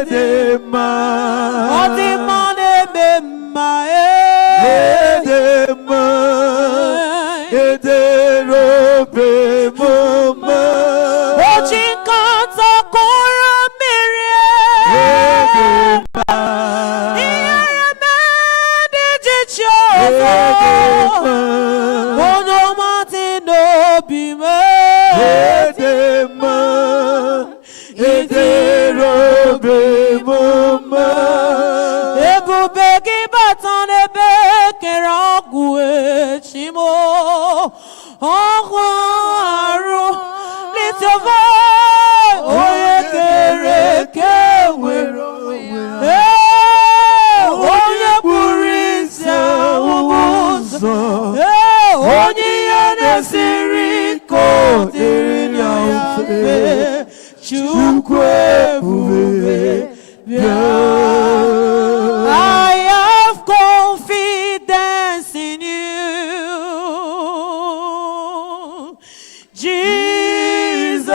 Edema. Odimane mema. Edema. Ederobe moma. Ochinkanta kora mire. Edema. Iyarame dijicho. Edema. Onomati no bime. Edema. Ederobe moma. Ebubegi batane bekeragwe chimo. Ogwaru litova oye kereke wero. Oye purisa ubuzo. Onye yanesiriko dirinya ufe. Chukwe bube. I have confidence in you, Jesus.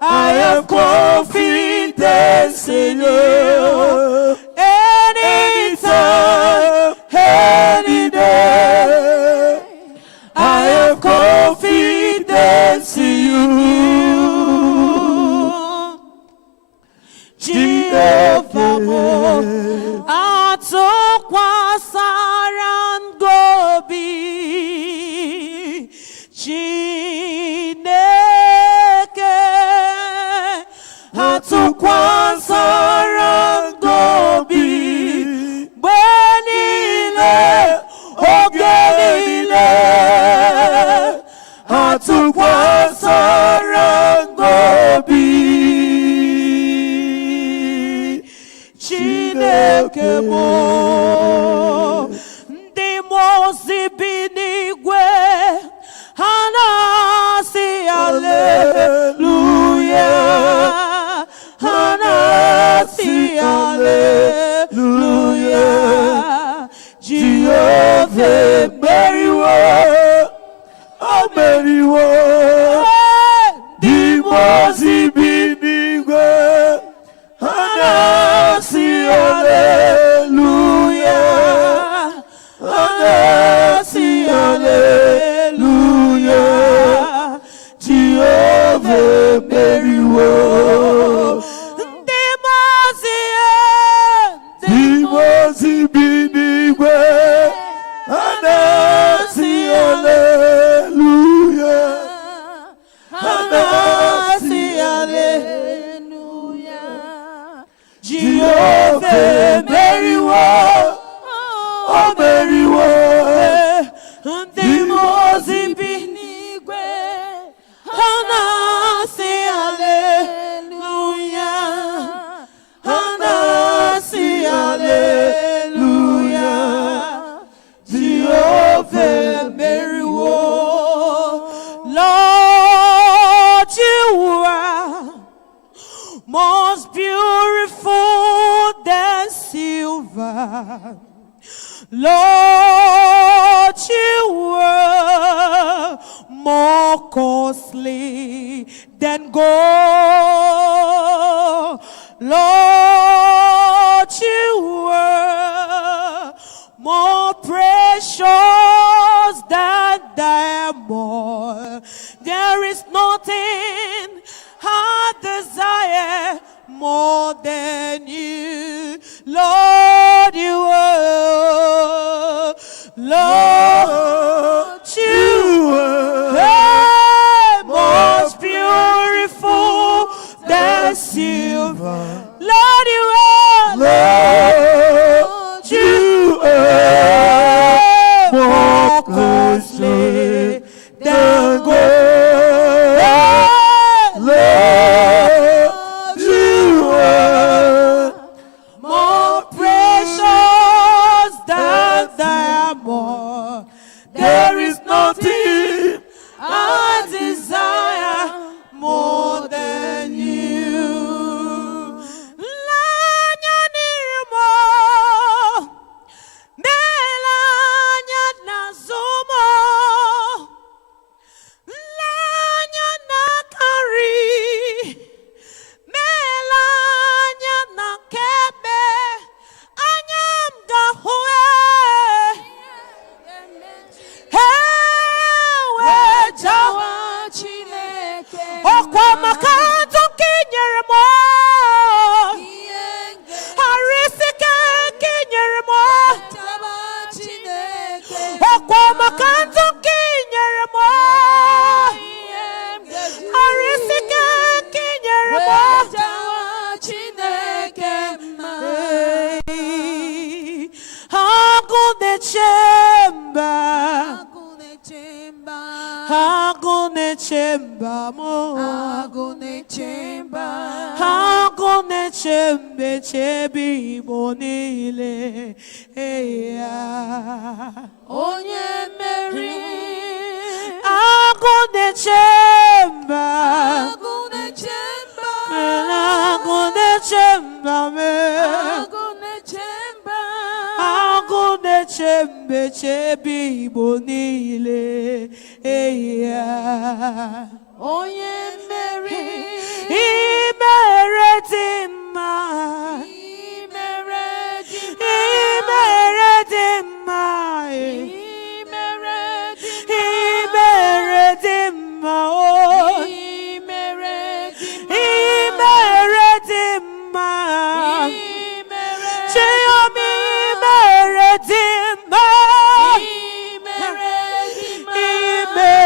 I have confidence in you. Anytime, any day, I have confidence in you. Jehovah, atokwasaran gobi, Chineke, atokwasaran gobi, benile, ogenile, atokwasaran gobi. Chineke mo ndị mozi bi n'igwe ha na-asị aleluya, ha na-asị aleluya. Jehova emeriwo, o meriwo. Ndị mozi bi n'igwe Anasi, hallelujah. Anasi, hallelujah. Jehovah, meriwo. Dimozi binigwe. Anasi, hallelujah. Anasi, hallelujah. Jehovah, meriwo, oh meriwo. Dimozi binigwe, anasi hallelujah, anasi hallelujah. Jehovah, meriwo. Lord, you are most beautiful than silver. Lord, you were more costly than gold. Lord, you were more precious than diamond. There is nothing I desire more than you, Lord. You are, Lord, you are most beautiful than silver. Lord, you are, Lord, you are more costly than gold. Lord, you are more precious than diamond. There is nothing I desire more than you. Lanyanirimo, chamber mo. Agone chamber. Agone chamber chebi monile. Onye Mary. Agone chamber. Agone chamber. Agone chamber me. Agone chamber. Agone chamber chebi monile. Onye Mary. Imeredima. Imeredima. Imeredima. Oh. Imeredima. Cheyomi imeredima.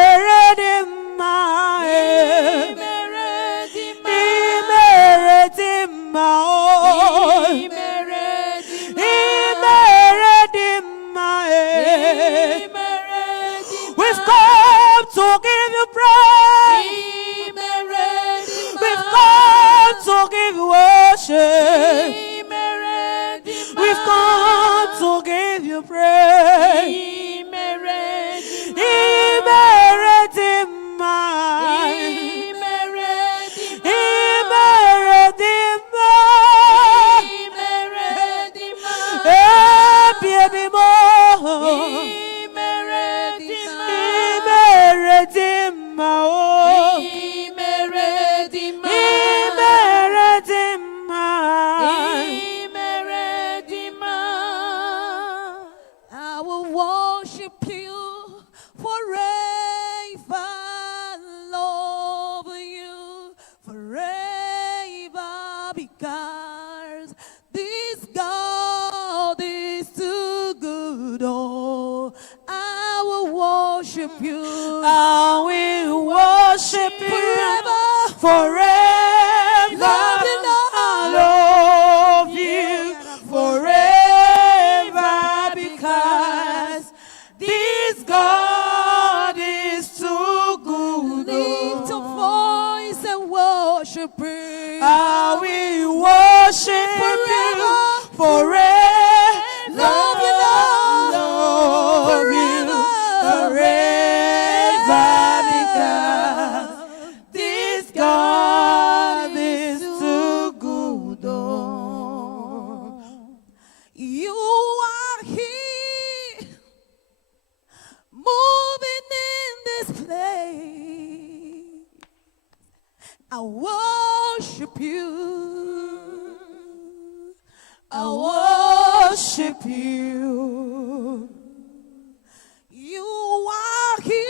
Imeredima. Imeredima. Oh. Imeredima. We've come to give you praise. We've come to give you worship. We've come to give you praise. Imeredima. Imeredima. Baby mo. Imeredima. Oh. Imeredima. I will worship you forever, love you forever, because this God is too good. Oh, I will worship you. I will worship you forever. Love you, Lord. I love you forever, because this God is too good. Lift your voice and worship Him. I will worship you forever. Love you, Lord. Love you forever, because this God is too good. Oh. You are here, moving in this place. I worship you. I worship you. You are here,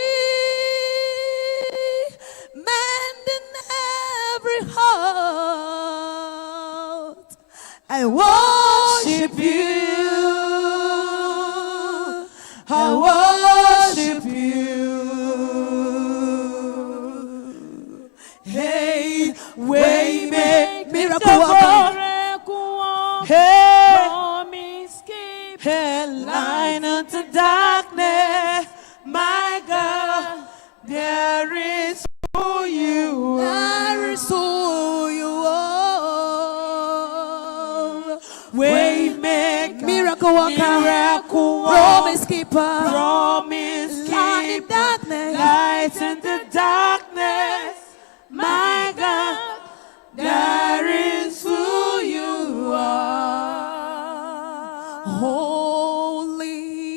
mending every heart. I worship you. I worship you. Hey, way make Miracle worker. Hey, hey, light unto darkness, my God, there is who you are. There is who you are. Way make Miracle worker. miracle worker, Promise keeper. promise Light in keeper, darkness. light in the darkness, my God, there is who you are.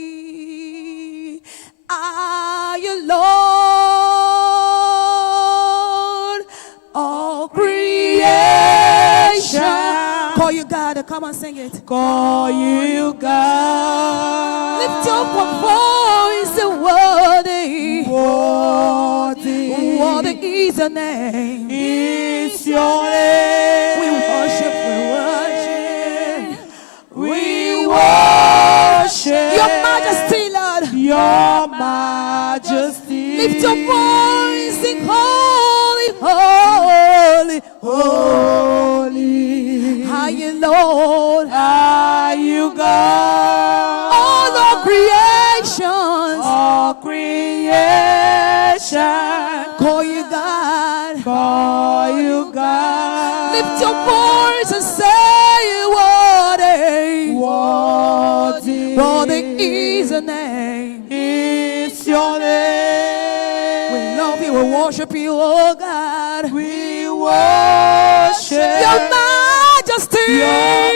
Holy are you, Lord, all creation. Call you God. Come on, sing it. Call you God. Lift your voice and worthy. Worthy, Worthy is your name. is your name. We worship, we worship your majesty, Lord. your majesty. Lift your voice, sing holy, holy, holy. are you, Lord? Are you God? All of creations All creation. call you voice and say worthy is the name. Is your name. We love you, we worship you, oh God. We worship your majesty. Your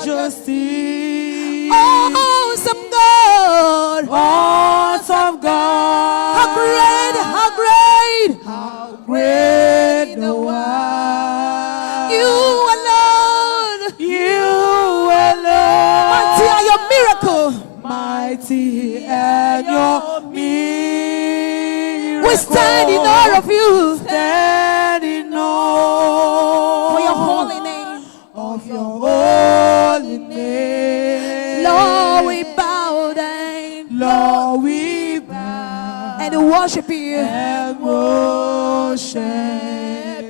majesty. Awesome God. Awesome God. How great, how great, how great thou art. You alone. You alone. Mighty are your miracle. Mighty and your miracle. We stand in awe of you. Stand in awe for your holy name. Of your holy name. Lord, we bow down. Lord, we bow and worship you. And worship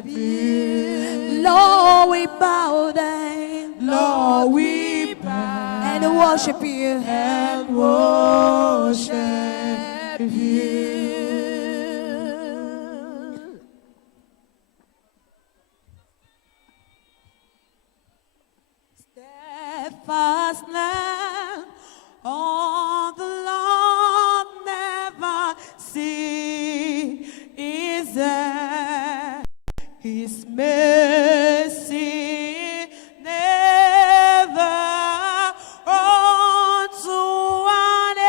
you. Lord, we bow down. Lord, we bow and worship you. And worship you. Steadfast land on the Lord never see is there. His mercy never runs to an end.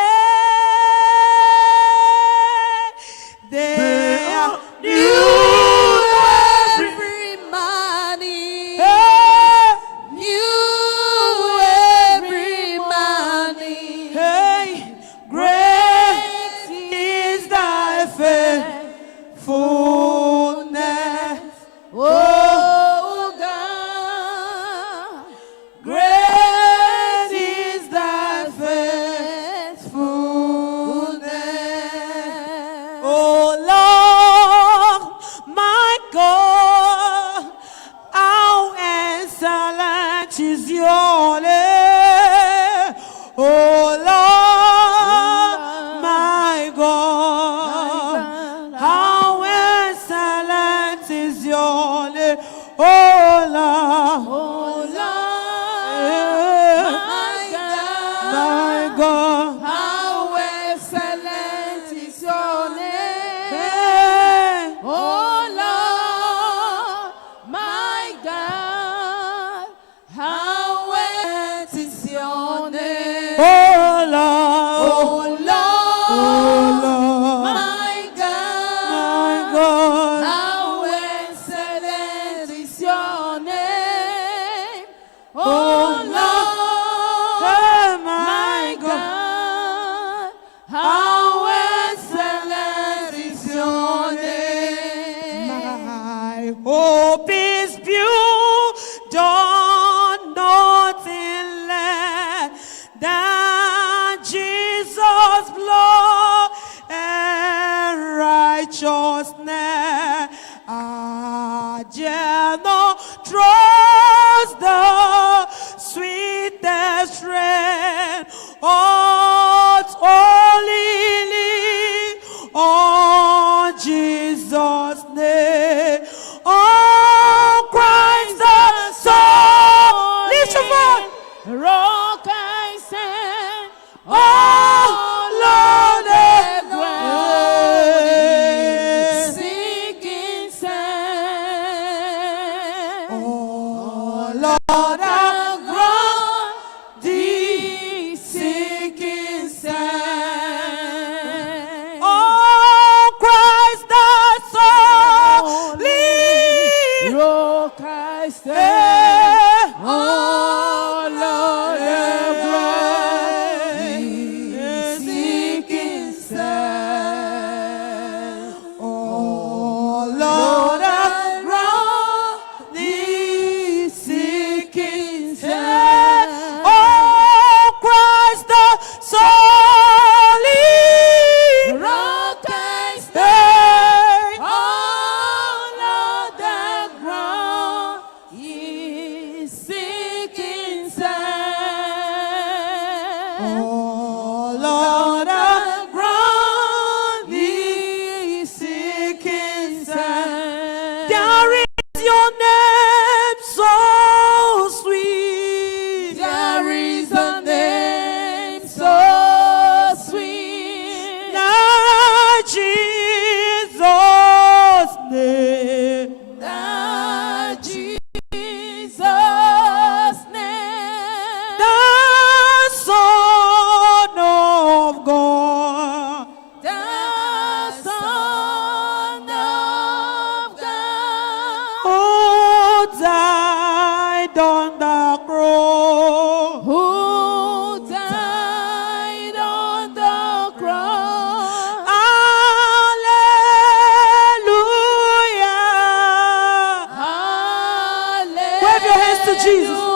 They are new every morning. New every morning. Hey, great is thy faithfulness. Oh God, great is thy faithfulness. Oh Lord, my God, how excellent is your name. Oh Lord, my God, how excellent is your name. Oh Lord, my God, How excellent is your name. hey. Oh Lord, my God, how excellent is your name. Oh Lord, Oh Lord, oh Lord, my God, my God, how excellent is your name. Oh Lord, hey, my God, how excellent is your name. my hope is built on nothing less than Jesus' blood and righteousness. I dare not trust the sweetest friend, only on Jesus' name. On Christ the Son. Lift your voice. Rock I stand, Oh, Lord, the ground, sinking sand. oh, Lord, The ground, deep sinking sand. on Christ the Son. Lead. Rock I stand, Hey. oh Lord, the ground, sinking sand. Oh, Lord, The ground, deep sinking sand. sand. Oh, Christ the Son. Lead. Rock I stand, Hey. oh Lord, the ground is sinking sand. Oh, Lord, The ground deep sinking sand. sand. There is your name, so died on the cross. Who died on the cross. Hallelujah. Hallelujah. Wave your hands to Jesus.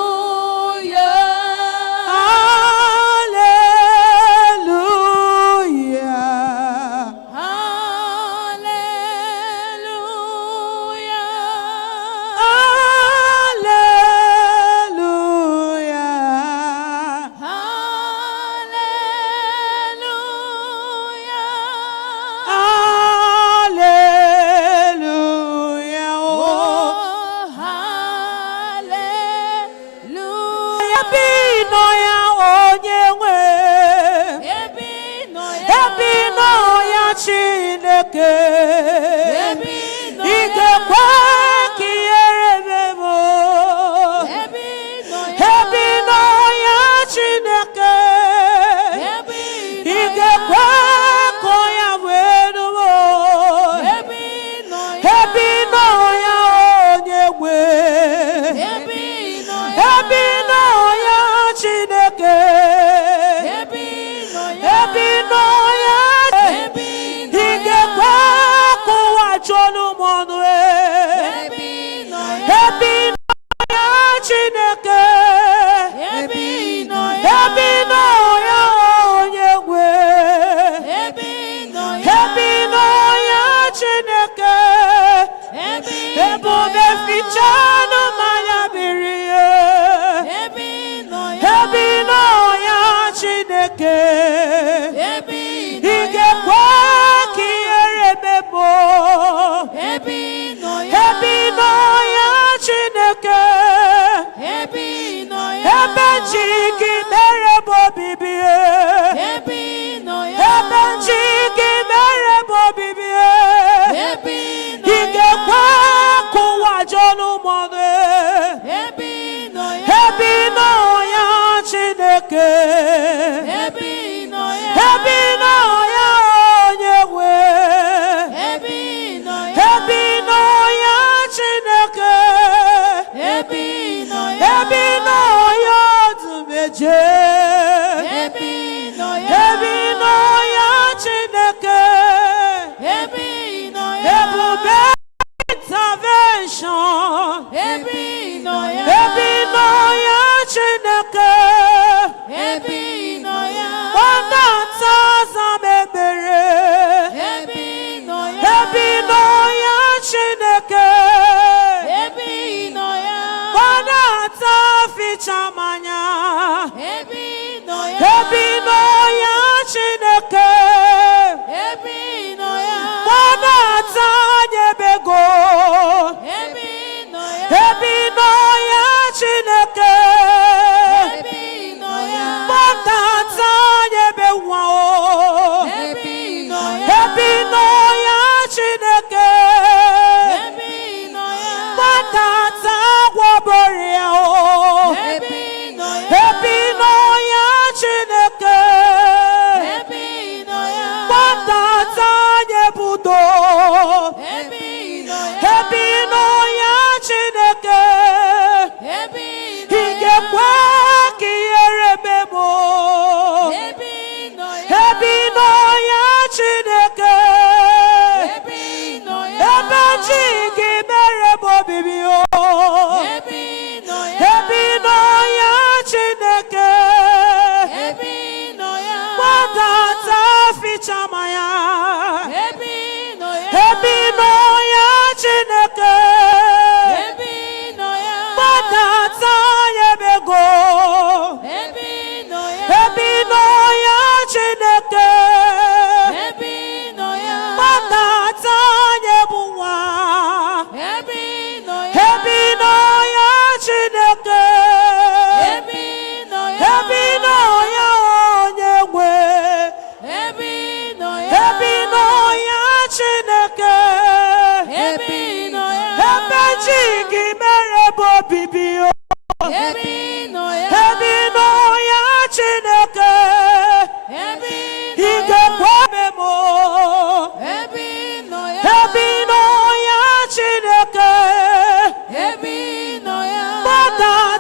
Father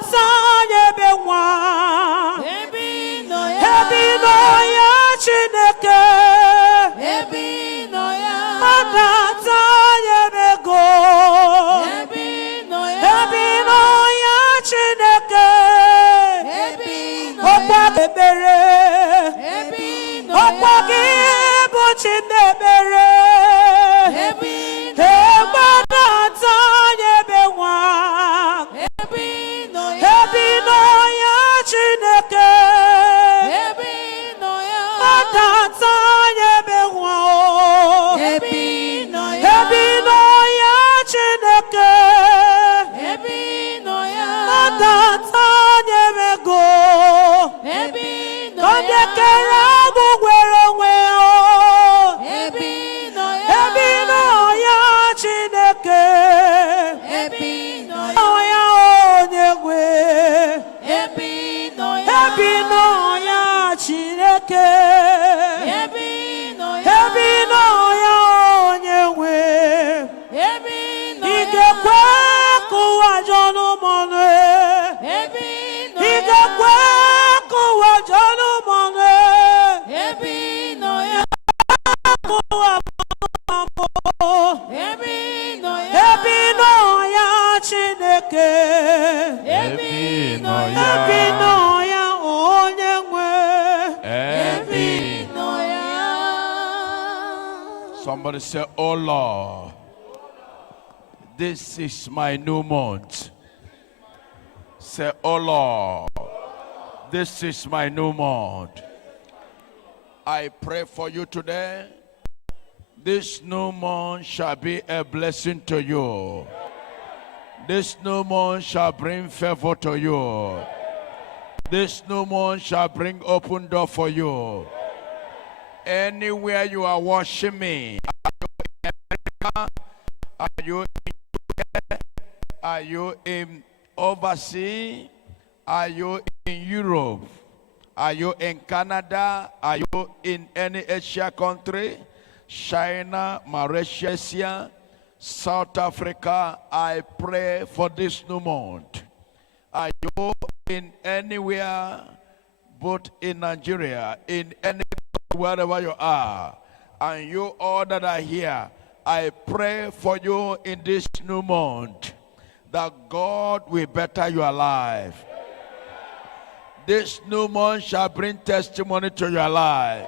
Somebody say, oh Lord, this is my new month. Say, oh Lord, this is my new month. I pray for you today. This new month shall be a blessing to you. This new month shall bring favor to you. This new month shall bring open door for you. Anywhere you are watching me, are you in America? Are you in overseas? Are you in Europe? Are you in Canada? Are you in any Asia country? China, Malaysia, South Africa? I pray for this new month. Are you in anywhere, both in Nigeria, in any wherever you are, and you all that are here, I pray for you in this new month that God will better your life. This new month shall bring testimony to your life.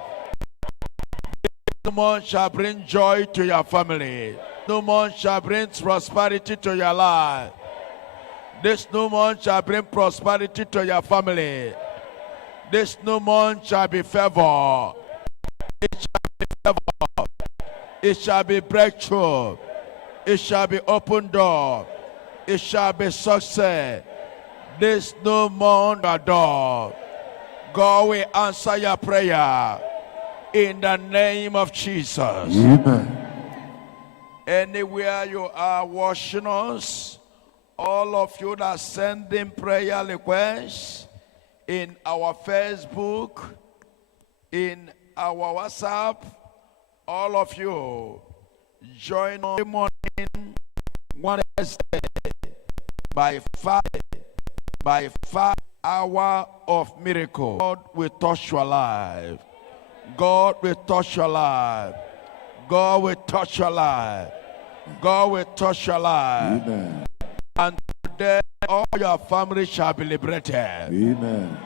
This new month shall bring joy to your family. This new month shall bring prosperity to your life. This new month shall bring prosperity to your family. This new month shall be favor. It shall be favor. It shall be breakthrough. It shall be open door. It shall be success. This new month adore. God will answer your prayer in the name of Jesus. Amen. Anywhere you are watching us, all of you that are sending prayer requests in our Facebook, in our WhatsApp, all of you join on the morning Wednesday by 5 hour of miracle. God will touch your life. God will touch your life. God will touch your life. God will touch your life. Amen. And today all your family shall be liberated. Amen.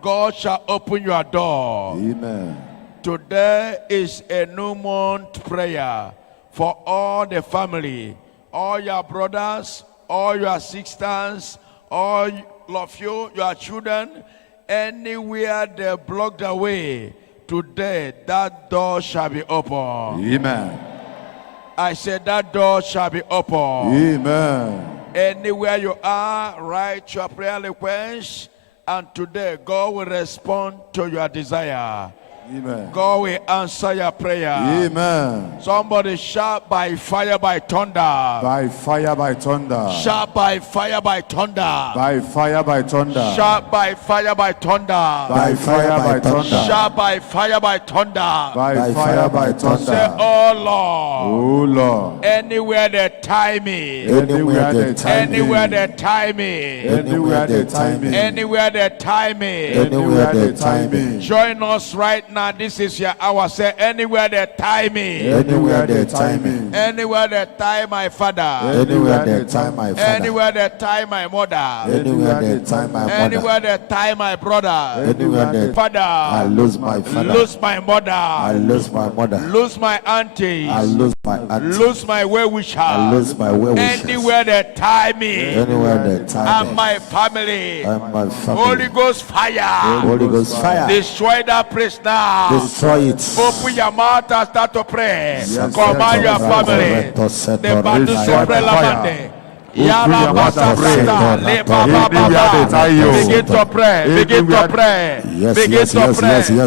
God shall open your door. Amen. Today is a new month prayer for all the family, all your brothers, all your sisters, all of you, your children, anywhere they block the way, today that door shall be open. Amen. I said that door shall be open. Amen. Anywhere you are, write your prayer request, and today God will respond to your desire. Amen. God will answer your prayer. Amen. Somebody shout by fire, by thunder. By fire, by thunder. Shout by fire, by thunder. By fire, by thunder. Shout by fire, by thunder. By fire, by thunder. Shout by fire, by thunder. By fire, by thunder. Say, oh Lord. Oh Lord. Anywhere they tie me. Anywhere they tie me. Anywhere they tie me. Anywhere they tie me. Anywhere they tie me. Anywhere they tie me. Join us right now. This is your hour. Say, anywhere they tie me. Anywhere they tie me. Anywhere they tie my father. Anywhere they tie my father. Anywhere they tie my mother. Anywhere they tie my mother. Anywhere they tie my brother. Anywhere they Father. I lose my father. Lose my mother. I lose my mother. Lose my aunties. I lose my auntie. Lose my well-wisher. I lose my well-wishers. Anywhere they tie me. Anywhere they tie And me. my family. And my family. Holy Ghost fire. Holy Ghost fire. Destroy that place now. Destroy it. Open your mouth and start to pray. Yes, Command your family. The battle sobre la mande. Yara bata preta, le baba baba. Begin to pray. Begin to pray. Begin to pray. Yes.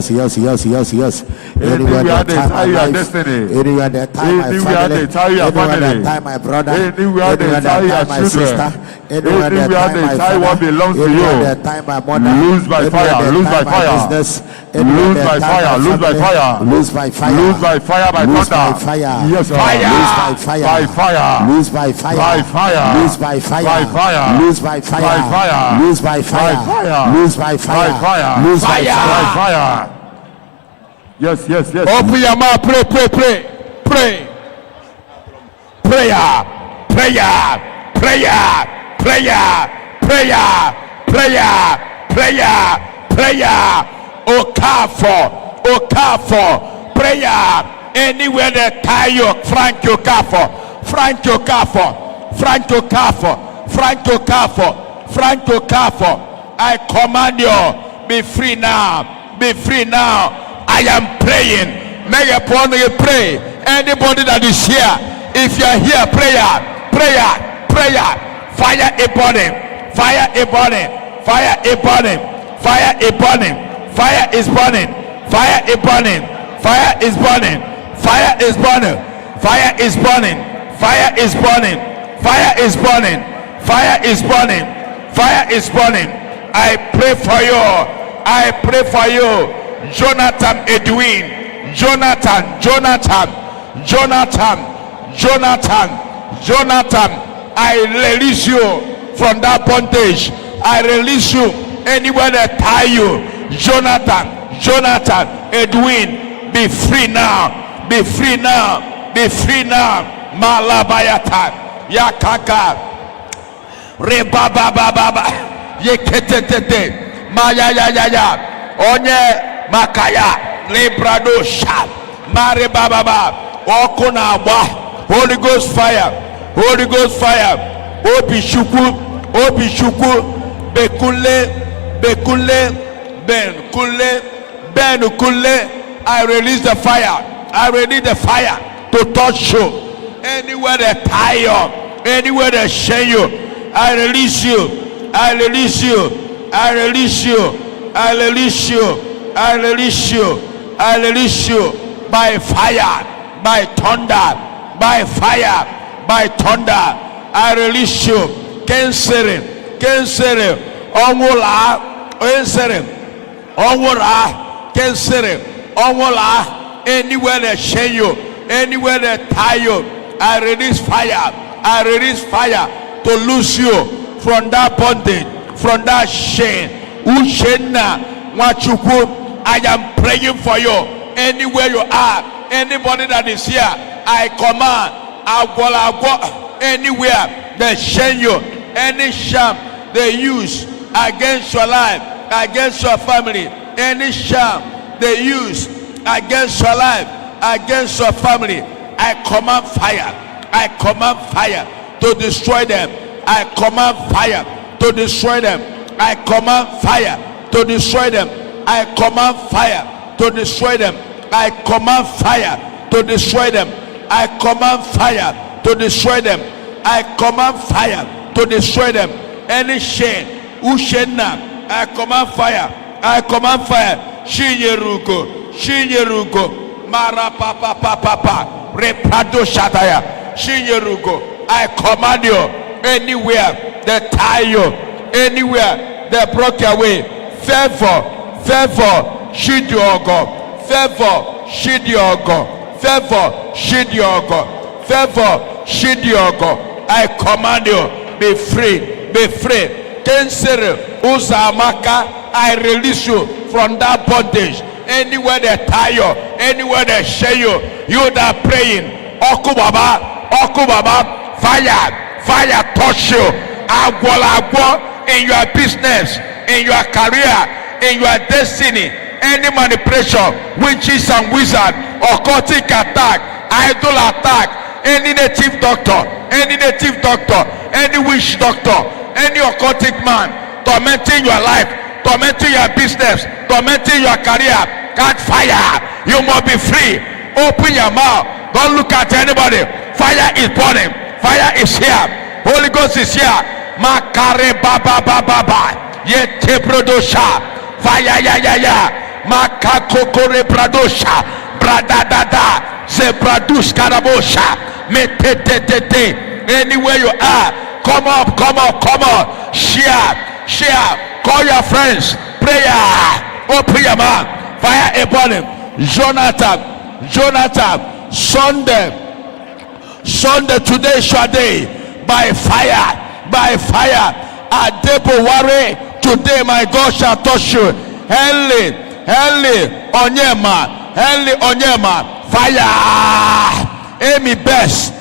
Anywhere they tie your destiny. Anywhere they tie my family. Anywhere they tie my brother. Anywhere they tie my sister. Anywhere they tie what belongs to you. Anywhere they tie my mother. Lose by fire. Lose by fire. Lose by fire. Lose by fire. Lose by fire. Lose by fire. By Lose by thunder. fire. Yes, sir. Fire. Lose by fire. By fire. Lose by fire. By fire. Lose by fire. By fire. Lose by fire. By fire. Lose by fire. By fire. Lose by fire. By fire. Lose by Fire. fire. By fire. Yes. Open your mouth. Pray. Prayer. Okafo. Prayer. Anywhere they tie you, Franco Cafo, Franco Cafo, Franco Cafo, Franco Cafo, Franco Cafo. I command you, be free now, be free now. I am praying. May upon you pray. Anybody that is here, if you are here, prayer, fire a burning, fire a burning, fire a burning, fire a burning, fire is burning, fire a burning, fire is burning, fire is burning, fire is burning, fire is burning, fire is burning, fire is burning, fire is burning. I pray for you. I pray for you. Jonathan Edwin, Jonathan, I release you from that bondage. I release you anywhere they tie you. Jonathan Edwin, be free now, be free now, be free now. Malabayata Yakaka Rebababa Yekete Maya Onye Makaya Lebradosha Mare Baba Okunaba Holy Ghost fire, Holy Ghost fire. Obishuku Bekule I release the fire. I release the fire to touch you. Anywhere they tie you, anywhere they shame you, I release you. I release you. I release you. I release you. I release you. I release you by fire, by thunder, by fire, by thunder. I release you. Kensere, onwola, kensere, onwola. Anywhere they shame you, anywhere they tie you, I release fire. I release fire to loose you from that bondage, from that shame. Ushena, Wachuku, I am praying for you. Anywhere you are, anybody that is here, I command, anywhere they shame you, any sham they use against your life, against your family, any sham they use against your life, against your family, I command fire. I command fire to destroy them. I command fire to destroy them. I command fire to destroy them. I command fire to destroy them. I command fire to destroy them. I command fire to destroy them. I command fire to destroy them. Any shame, Ushena, I command fire. I command fire. Shinyerugo, Mara Papa, Reprado Shataya. Shinyerugo, I command you anywhere they tie you, anywhere they broke your way. Favor, shield your God. Favor, shield your God. Favor, shield your God. Favor, shield your God. I command you, be free, be free. Kensere, Uzamaka, I release you from that bondage. Anywhere they tie you, anywhere they share you, you that are praying. Okubaba, fire touch you. Agwa in your business, in your career, in your destiny. Any manipulation, witches and wizard, occultic attack, idol attack, any native doctor, any witch doctor, any occultic man tormenting your life, tormenting your business, tormenting your career, catch fire. You must be free. Open your mouth. Don't look at anybody. Fire is burning. Fire is here. Holy Ghost is here. Makare baba. Yete prodosha. Fire ya. Makakokore pradosha. Bradadada. Zebradus karabosha. Metete. Anywhere you are, come up. Share. Call your friends. Prayer. Open your mouth. Fire is burning. Jonathan, Sunday, today is your day. By fire. Adeboware, today my God shall touch you. Henley, Onyema, fire. Amy best.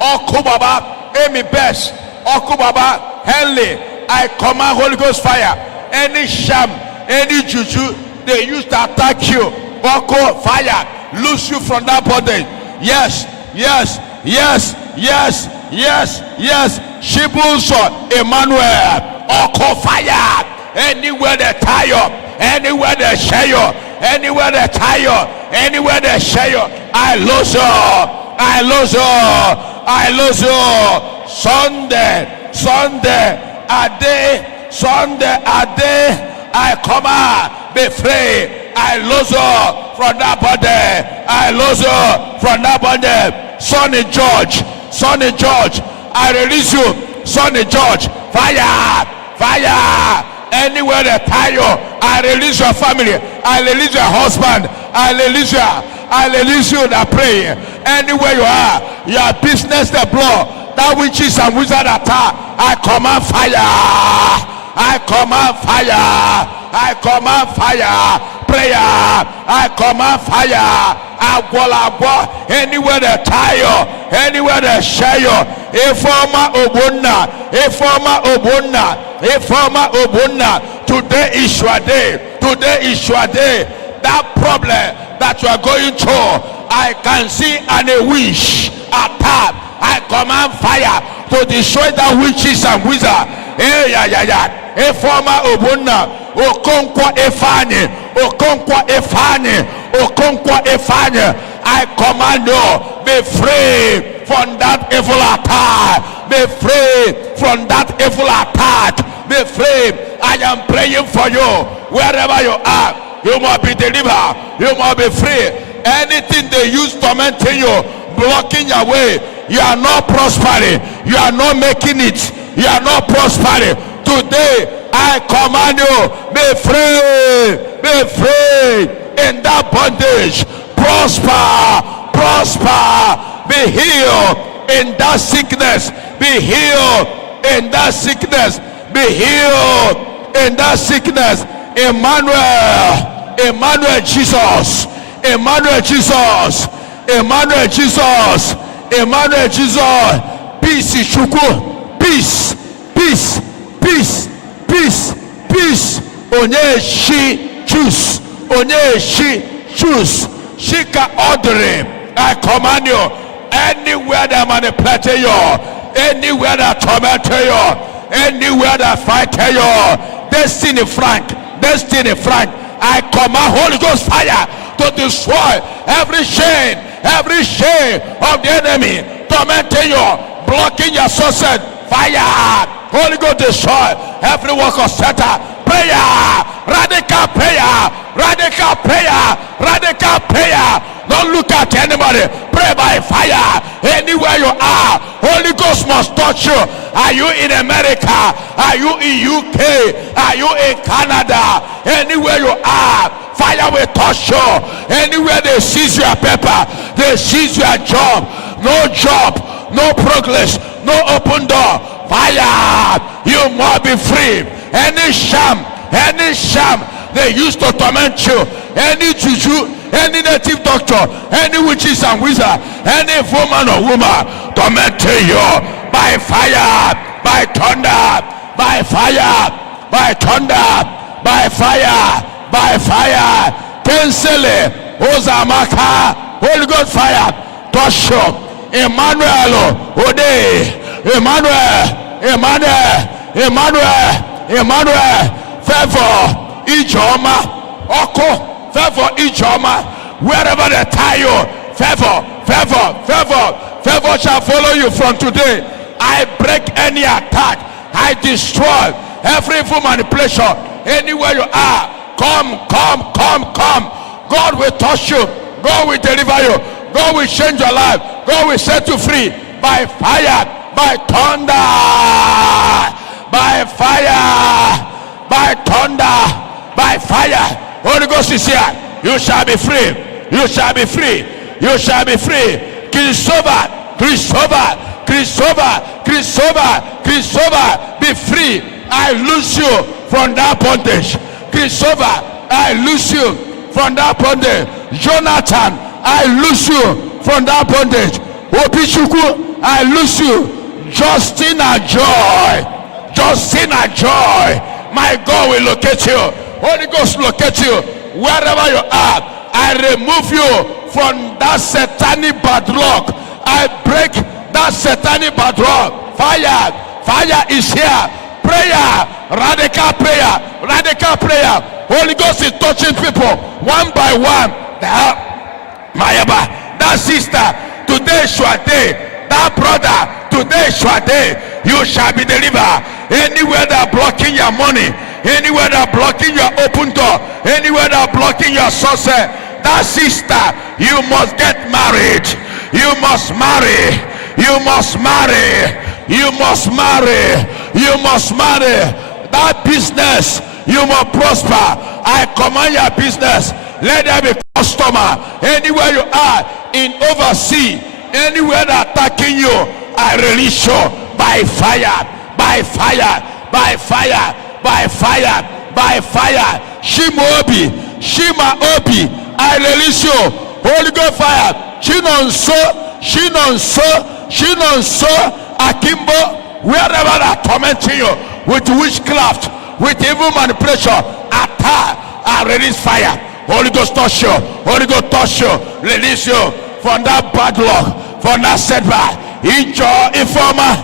Okubaba, Amy best. Okubaba, Henley, I command Holy Ghost fire. Any sham, any juju they used to attack you, Oko fire. loose you from that bondage. Yes, yes, yes, yes, yes, yes. Shibuso, Emmanuel, Oko fire. Anywhere they tie you, anywhere they share you, anywhere they tie you, anywhere they share you, I lose you, I lose you, I lose you. Sunday, Sunday, a day, Sunday, a day, I come out, be free. I lose you from that body. I lose you from that body. Sonny George, Sonny George, I release you. Sonny George, fire, fire. Anywhere they tie you, I release your family. I release your husband. I release you that pray. Anywhere you are, your business the blow. That witches and wizard attack. I command fire. I command fire. I command fire. Prayer. I command fire. Anywhere they tie you, anywhere they share you. Informa obunna. Informa obunna. Informa obunna. Today is your day. Today is your day. That problem that you are going through, I can see and a wish attack. I command fire to destroy that witches and wizards. Informa obunna. Okonkwa efani. Okonkwa efani. Okonkwa efani. I command you, be free from that evil attack. Be free from that evil attack. Be free. I am praying for you. Wherever you are, you must be delivered. You must be free. Anything they use tormenting you, blocking your way, you are not prospering. You are not making it. You are not prospering. Today, I command you, be free. Be free in that bondage. Prosper. Prosper. Be healed in that sickness. Be healed in that sickness. Be healed in that sickness. Emmanuel. Emmanuel Jesus. Emmanuel Jesus. Emmanuel Jesus. Emmanuel Jesus. Peace, Shuku. Peace. Peace. Peace. Peace. Peace. Onye she choose. Onye she choose. Shika ordering. I command you. Anywhere that manipulate you, anywhere that torment you, anywhere that fight you, Destiny Frank, Destiny Frank, I command Holy Ghost fire to destroy every chain of the enemy tormenting you, blocking your success. Fire, Holy Ghost destroy every work of Satan. Prayer, radical prayer, radical prayer, radical prayer. Don't look at anybody. Pray by fire. Anywhere you are, Holy Ghost must touch you. Are you in America? Are you in UK? Are you in Canada? Anywhere you are, fire will touch you. Anywhere they seize your paper, they seize your job. No job, no progress, no open door. Fire. You must be free. Any sham they used to torment you, any juju, any native doctor, any witches and wizard, any woman or woman tormenting you by fire, by thunder, by fire, by thunder, by fire, by fire. Cancel it. Ozamaka, Holy Ghost fire, touch you. Emmanuel, Ode, Emmanuel, Emmanuel, Emmanuel, Emmanuel, favor, Ijoma, Oko, favor, Ijoma, wherever they tie you, favor, favor, favor, favor shall follow you from today. I break any attack, I destroy every evil manipulation, anywhere you are. Come, come, come, come. God will touch you, God will deliver you, God will change your life, God will set you free by fire, by thunder, by fire, by thunder, by fire. Holy Ghost is here. You shall be free. You shall be free. You shall be free. Christopher, Christopher, Christopher, Christopher, Christopher, be free. I loose you from that bondage. Christopher, I loose you from that bondage. Jonathan, I loose you from that bondage. Opichuku, I loose you. Justina Joy, Justina Joy, my God will locate you. Holy Ghost locate you wherever you are. I remove you from that satanic bad luck. I break that satanic bad luck. Fire, fire is here. Prayer, radical prayer, radical prayer. Holy Ghost is touching people one by one. That sister, today is your day. That brother, today is your day. You shall be delivered. Anywhere that blocking your money, anywhere that blocking your open door, anywhere that blocking your success, that sister, you must get married. You must marry. You must marry. You must marry. You must marry. That business, you must prosper. I command your business. Let there be customer. Anywhere you are in overseas, anywhere that attacking you, I release you by fire, by fire, by fire, by fire, by fire. Shima Obi, I release you. Holy Ghost fire. Chinonso, Akimbo, wherever they are tormenting you with witchcraft, with evil manipulation, attack, I release fire. Holy Ghost touch you. Holy Ghost touch you. Release you from that bad luck, from that setback. Informer,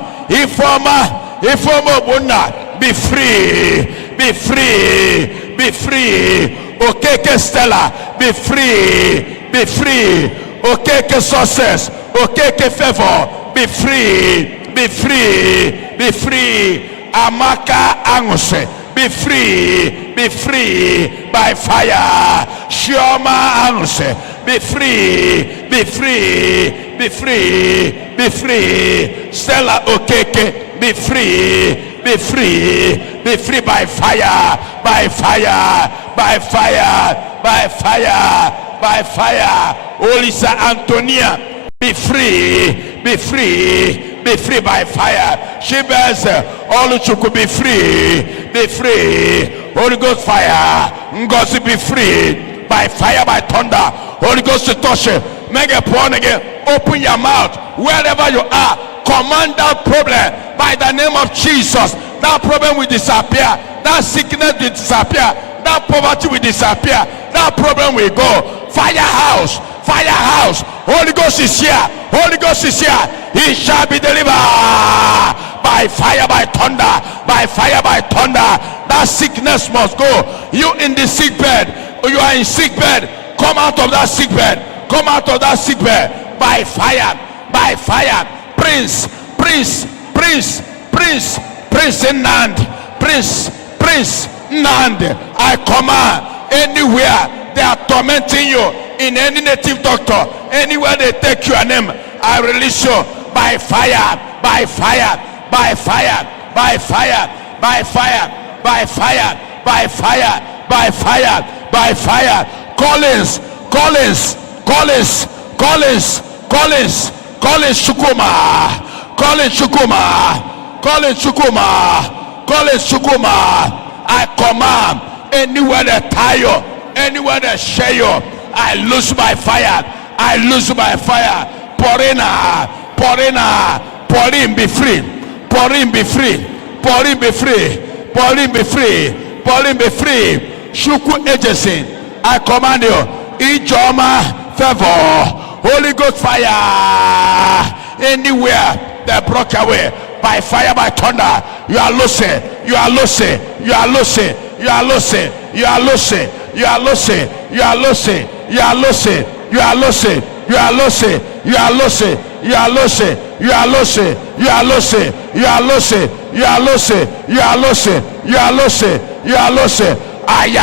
be free, be free, be free. Okeke Stella, be free, be free. Okeke Success, Okeke Favor, be free, be free, be free. Amaka Anguse, be free by fire. Shioma Anguse, be free, be free, be free, be free. Stella Okeke, be free, be free, be free by fire, by fire, by fire, by fire, by fire. Olisa Antonia, be free, be free, be free by fire. She bears all you could be free, be free. Holy Ghost fire, Ngozi be free by fire, by thunder. Holy Ghost to touch you. Make a point again. Open your mouth wherever you are. Command that problem by the name of Jesus. That problem will disappear. That sickness will disappear. That poverty will disappear. That problem will go. Firehouse, firehouse. Holy Ghost is here. Holy Ghost is here. He shall be delivered by fire, by thunder, by fire, by thunder. That sickness must go. You in the sick bed, you are in sick bed. Come out of that sick bed. Come out of that sick bed by fire, by fire. Prince in Nand, Prince Nand. I command anywhere they are tormenting you, in any native doctor, anywhere they take your name, I release you by fire, by fire, by fire, by fire, by fire, by fire, by fire, by fire, by fire. Collins Shukuma, Collins Shukuma. I command anywhere they tie you, anywhere they share you, I lose by fire. I lose by fire. Porina, Pauline be free. Pauline be free. Pauline be free. Pauline be free. Pauline be free. Shuku agency, I command you. Ijoma favor. Holy Ghost fire. Anywhere they broke away by fire, by thunder, you are losing. You are losing. You are losing. You are losing. You are losing. You are losing. You are losing. You are losing. You are losing. You are losing. You are losing. You are losing. You are losing. You are losing. You are losing. You are losing. You are losing. You are losing. You are losing. Ay.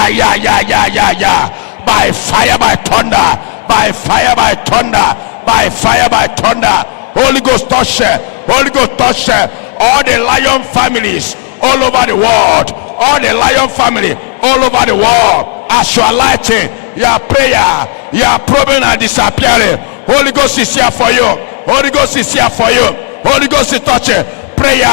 By fire, by thunder. By fire, by thunder. By fire, by thunder. Holy Ghost touch her. Holy Ghost touch her. All the lion families all over the world. All the lion family all over the world. As you are lighting your prayer, your problem are disappearing. Holy Ghost is here for you. Holy Ghost is here for you. Holy Ghost is touching. Prayer.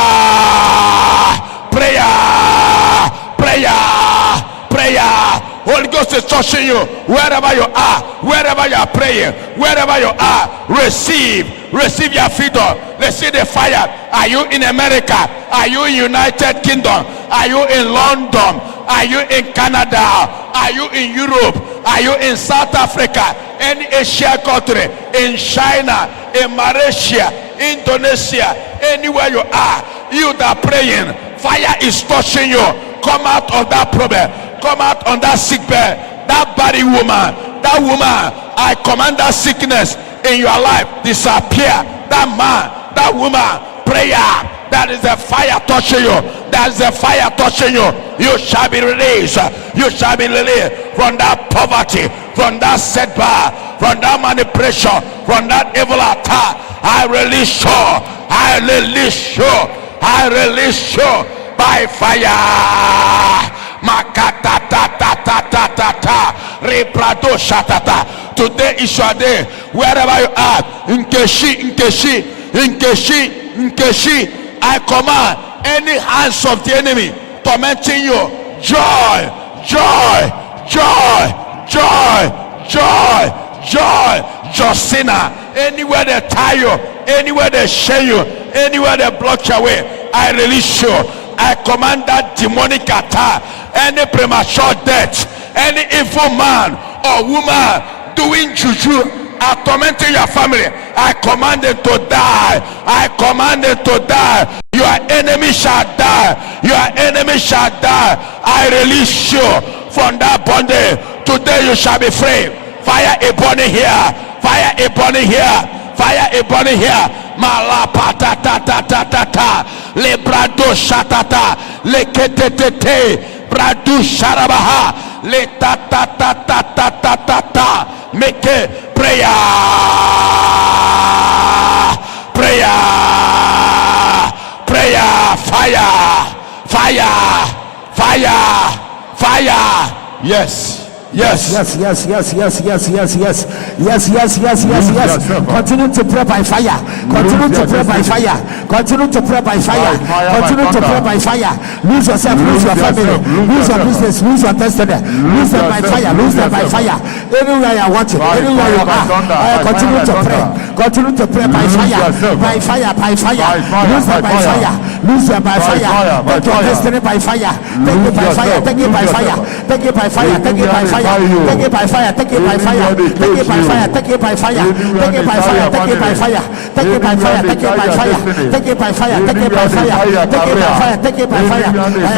Holy Ghost is touching you wherever you are, wherever you are praying, wherever you are. Receive your freedom. Receive the fire. Are you in America? Are you in United Kingdom? Are you in London? Are you in Canada? Are you in Europe? Are you in South Africa? any Asian country, in China, in Malaysia, Indonesia, anywhere you are, you that praying, fire is touching you. Come out of that problem. Come out on that sick bed. That body woman, I command that sickness in your life disappear. That man, that woman, prayer. That is the fire touching you. That is the fire touching you. You shall be released. You shall be released from that poverty, from that setback, from that manipulation, from that evil attack. I release you. I release you. I release you by fire. Makata ta ta ta ta ta ta. Reprado shatata. Today is your day. Wherever you are, in Keshi. I command any hands of the enemy tormenting you. Joy. Josina, anywhere they tie you, anywhere they share you, anywhere they block your way, I release you. I command that demonic attack, any premature death, any evil man or woman doing juju are tormenting your family. I command it to die. I command it to die. Your enemy shall die. Your enemy shall die. I release you from that bondage. Today you shall be free. Fire is burning here. Fire is burning here. Fire is burning here. Malapata ta ta ta ta ta. Lebrado shatata. Leketete. Bradu sharabaha. Le ta ta ta ta ta ta ta ta. Make a prayer. Fire. Yes. Continue to pray by fire. Continue to pray by fire. Continue to pray by fire. Continue to pray by fire. Lose yourself, lose your family, lose your business, lose your destiny. Lose them by fire. Lose them by fire. Anywhere you want it, anywhere you are, continue to pray. Continue to pray by fire. By fire. By fire. Lose them by fire. Lose them by fire. Take your destiny by fire. Take it by fire. Take it by fire. Take it by fire. Take it by fire. Take it by fire, take it by fire, take it by fire, take it by fire, take it by fire, take it by fire, take it by fire, take it by fire, take it by fire, take it by fire, take it by fire, take it by fire.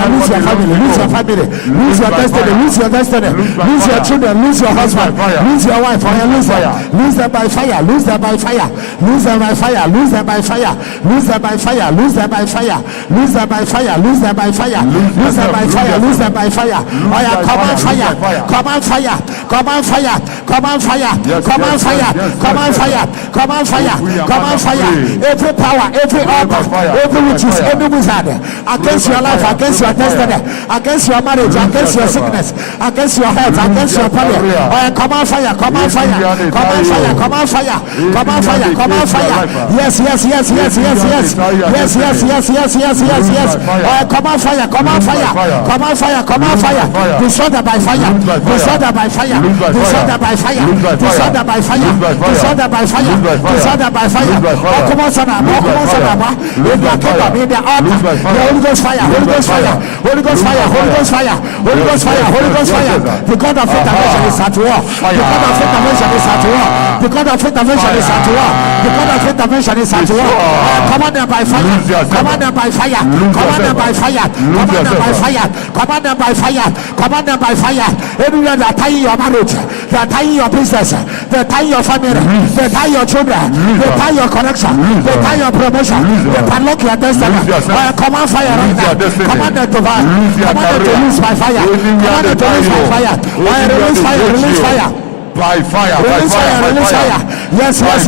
Lose your family, lose your family, lose your destiny, lose your destiny, lose your children, lose your husband, lose your wife, lose them by fire, lose them by fire, lose them by fire, lose them by fire, lose them by fire, lose them by fire, lose them by fire, lose them by fire, lose them by fire, lose them by fire. I am command fire. Come on fire, come on fire, come on fire, come on fire, come on fire, come on fire, come on fire. Every power, every altar, every witches, every wizard against your life, against your destiny, against your marriage, against your sickness, against your health, against your family. Come on fire, come on fire, come on fire, come on fire, come on fire, come on fire. Yes. Come on fire, come on fire, come on fire, come on fire. Destroy them by fire. Disorder by fire, disorder by fire, disorder by fire, disorder by fire, disorder by fire. Come on, son, in their kingdom, in their altar, the Holy Ghost fire, Holy Ghost fire, Holy Ghost fire, Holy Ghost fire, Holy Ghost fire, Holy Ghost fire. The God of intervention is at war. The God of intervention is at war. The God of intervention is at war. The God of intervention is at war. Command them by fire. Command them by fire. Command them by fire. Command them by fire. Command them by fire. Command them by fire. Everywhere they are tying your marriage, they are tying your business, they are tying your family, they tie your children, they tie your connection, they tie your promotion, they padlock your destiny. Command fire right now. Command them to fire. Command them to lose by fire. Command them to lose by fire. Release fire. Release fire. By fire, release fire, release fire. Yes. Holy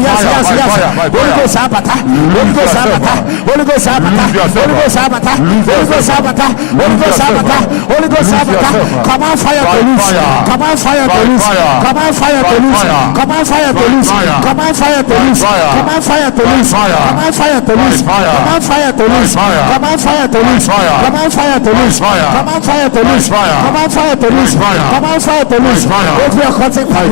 Ghost Sabbath, Holy Ghost Sabbath, Holy Ghost Sabbath, Holy Ghost Sabbath, Holy Ghost Sabbath, Holy Ghost Sabbath, Holy Ghost Sabbath. Come on fire to lose, come on fire to lose, come on fire to lose, come on fire to lose, come on fire to lose, come on fire to lose, come on fire to lose, come on fire to lose, come on fire to lose, come on fire to lose, come on fire to lose, come on fire to lose, come on fire to lose, come on fire to lose. If we are cutting fire.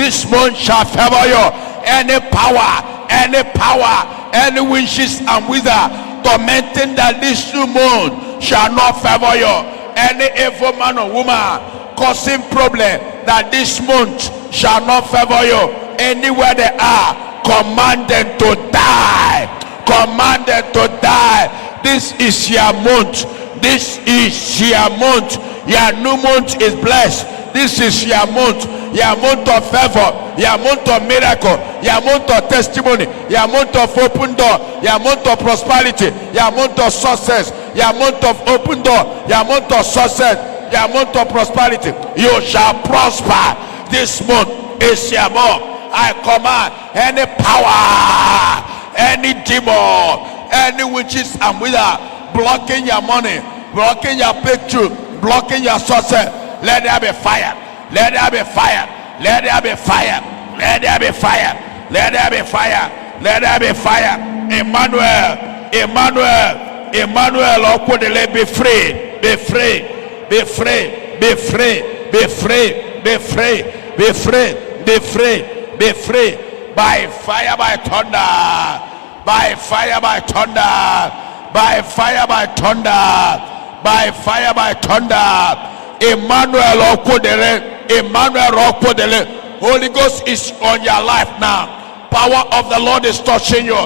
This month shall favor you. Any power, any witches and wizards tormenting that this new moon shall not favor you. Any evil man or woman causing problem that this month shall not favor you. Anywhere they are, command them to die. Command them to die. This is your month. This is your month. Your new month is blessed. This is your month. Your month of favor. Your month of miracle. Your month of testimony. Your month of open door. Your month of prosperity. Your month of success. Your month of open door. Your month of success. Your month of prosperity. You shall prosper. This month is your month. I command any power, any demon, any witches and wizards blocking your money, blocking your breakthrough, blocking your success. Let there be fire. Let there be fire. Let there be fire. Let there be fire. Let there be fire. Let there be fire. Emmanuel, Okudele, be free. Be free. Be free. Be free. Be free. Be free. Be free. Be free. Be free. By fire, by thunder. By fire, by thunder. By fire, by thunder. By fire, by thunder. Emmanuel Okudele. Holy Ghost is on your life now. Power of the Lord is touching you.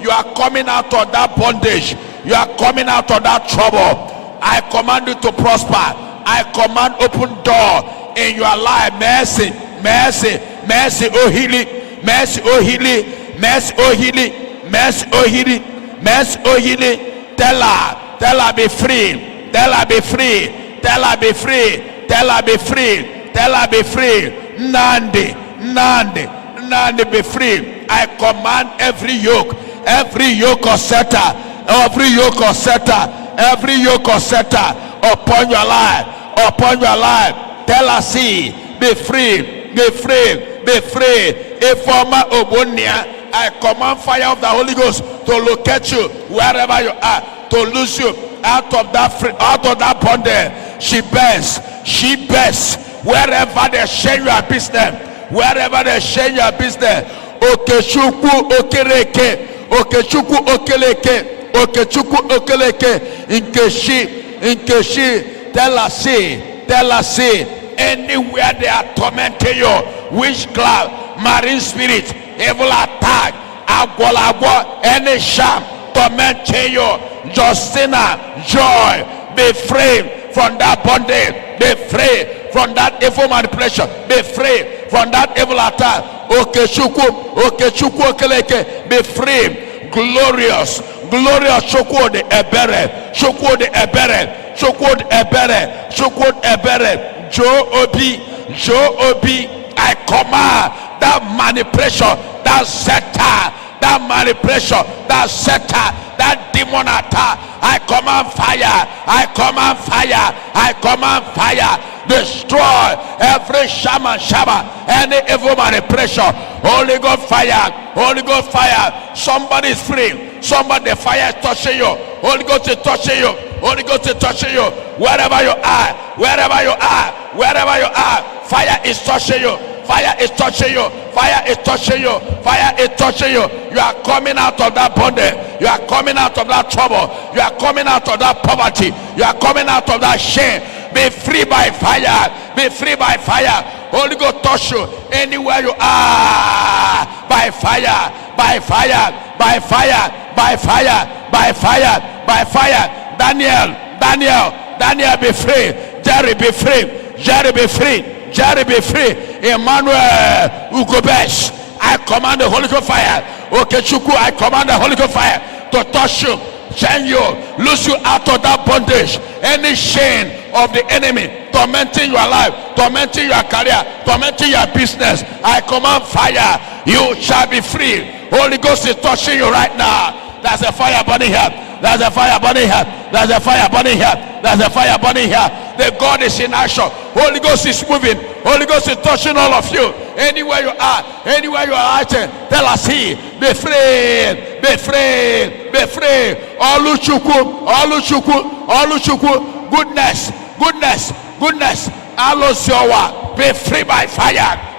You are coming out of that bondage. You are coming out of that trouble. I command you to prosper. I command open door in your life. Mercy, mercy, mercy, oh healing, mercy, oh healing, mercy, oh healing, mercy, oh healing, mercy, oh healing. Tell her be free. Tell her be free. Tell her be free. Tell her be free. Tell her be free. Nandi, be free. I command every yoke of Satan, every yoke of Satan upon your life. Tell her, see, be free. Informer Obonia, I command fire of the Holy Ghost to locate you wherever you are, to lose you out of that bondage. She bears. Wherever they share your business, Okechukwu okeleke, Nkeshi, tell us, see, anywhere they are tormenting you, witchcraft, marine spirit, evil attack, agwalagwa, any sham tormenting you, Justina, joy, be free from that bondage, be free from that evil manipulation, be free from that evil attack. Okechukwu okeleke, be free, glorious, Chukwu de ebere, Joe Obi, I command that manipulation, that setter, that demon attack, I command fire, destroy every shaman, any evil manipulation. Holy Ghost fire, somebody is free, the fire is touching you, Holy Ghost is touching you, wherever you are, fire is touching you. You are coming out of that bondage. You are coming out of that trouble. You are coming out of that poverty. You are coming out of that shame. Be free by fire. Holy Ghost touch you anywhere you are. By fire. Daniel, be free. Jerry, be free. Emmanuel Ugobesh, I command the Holy Ghost fire. Okechukwu, I command the Holy Ghost fire to touch you, change you, loose you out of that bondage. Any chain of the enemy tormenting your life, tormenting your career, tormenting your business, I command fire. You shall be free. Holy Ghost is touching you right now. There's a fire burning here. The God is in action. Holy Ghost is moving. Holy Ghost is touching all of you. Anywhere you are tell us, be free. Oluchukwu, goodness. Alosiowa, be free by fire.